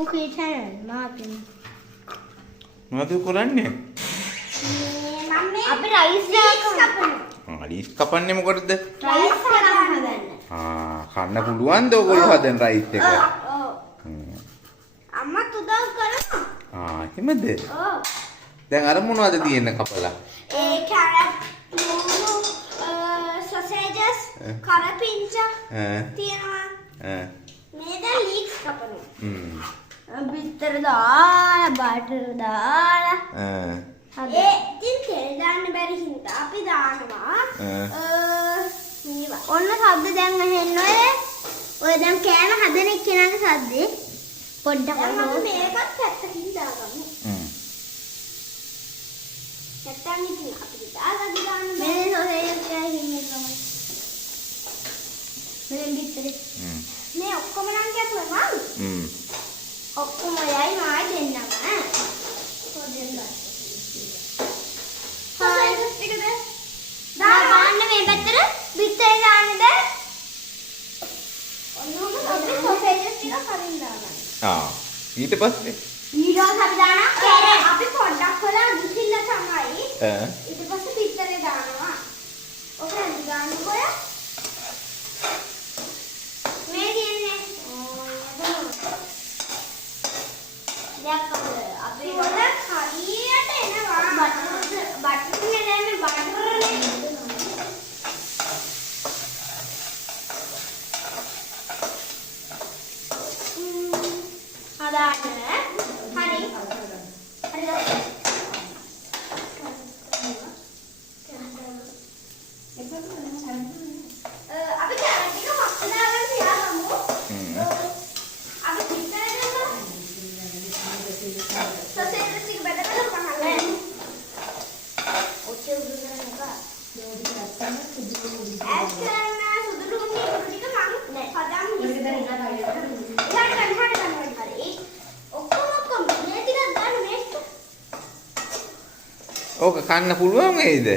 cookie channel Martin. මොනවද කරන්නේ? අපි රයිස් කපනවා. රයිස් කපන්නේ මොකටද? රයිස් හදන්න. කන්න පුළුවන්ද ඔයගොල්ලෝ හදන රයිස් එක? අම්මා උදව් කරනවා. එහෙමද? දැන් අර මොනවද තියෙන්නේ කපලා? කැරට්, මූණු, sausages, කරපිංචා තියෙනවා. මේ දැන් ලීක්ස් කපනවා. බිත්තර දාලා, බටර් දාලා. ඉතින් තෙල් දාන්න බැරි හින්දා අපි දානවා. ඔන්න සද්ද දැන් ඇහෙන්න ඔය දැන් කෑම හදන එක්කෙනාගේ සද්දේ පොඩ්ඩක් අහන්න. මේකත් පැත්තකින් දාගමු. නැත්තම් ඉතින් අපිට දාගන්න දාන්න මේ සොසේජ් එකයි හින්නේ තමයි. මේ බිත්තරේ. මේ ඔක්කොම නම් කැපුවා මම. ඔක්කොම යයි මායි දෙන්නම. පොඩ්ඩක් දාන්න. සොසේජ් ටිකද? දාන්න මේ පැත්තට බිත්තරේ දාන්නද? ඔන්නෝම අපි සොසේජ් ටික කරින් දාගන්න. ඊට පස්සේ ඊට අපි දානවා කැරට්. අපි පොඩ්ඩක් වෙලා විසිල්ල තමයි. ඊට පස්සේ බිත්තරේ දානවා. ඔක ඇඳි ගන්නකොය. මේ දින්නේ. දැන් අපි වල හරියට එනවා. බටර් නේ දැන් මේ බටර් නේ. හදාන්න. හරි. අපි කැරට් එක මස්ස දාගෙන තියාගමු. අපි පිටර දෙමු. සොසේජ් ටික බෙද බෙද පහළ. ඔච්චර දුරනක. ඇස් කරන සුදුළු උන්නේ ටික මම හදාමු. හරි. ඔක්කොම මේ ටිකක් ගන්න මේක. ඕක කන්න පුළුවන් වේද?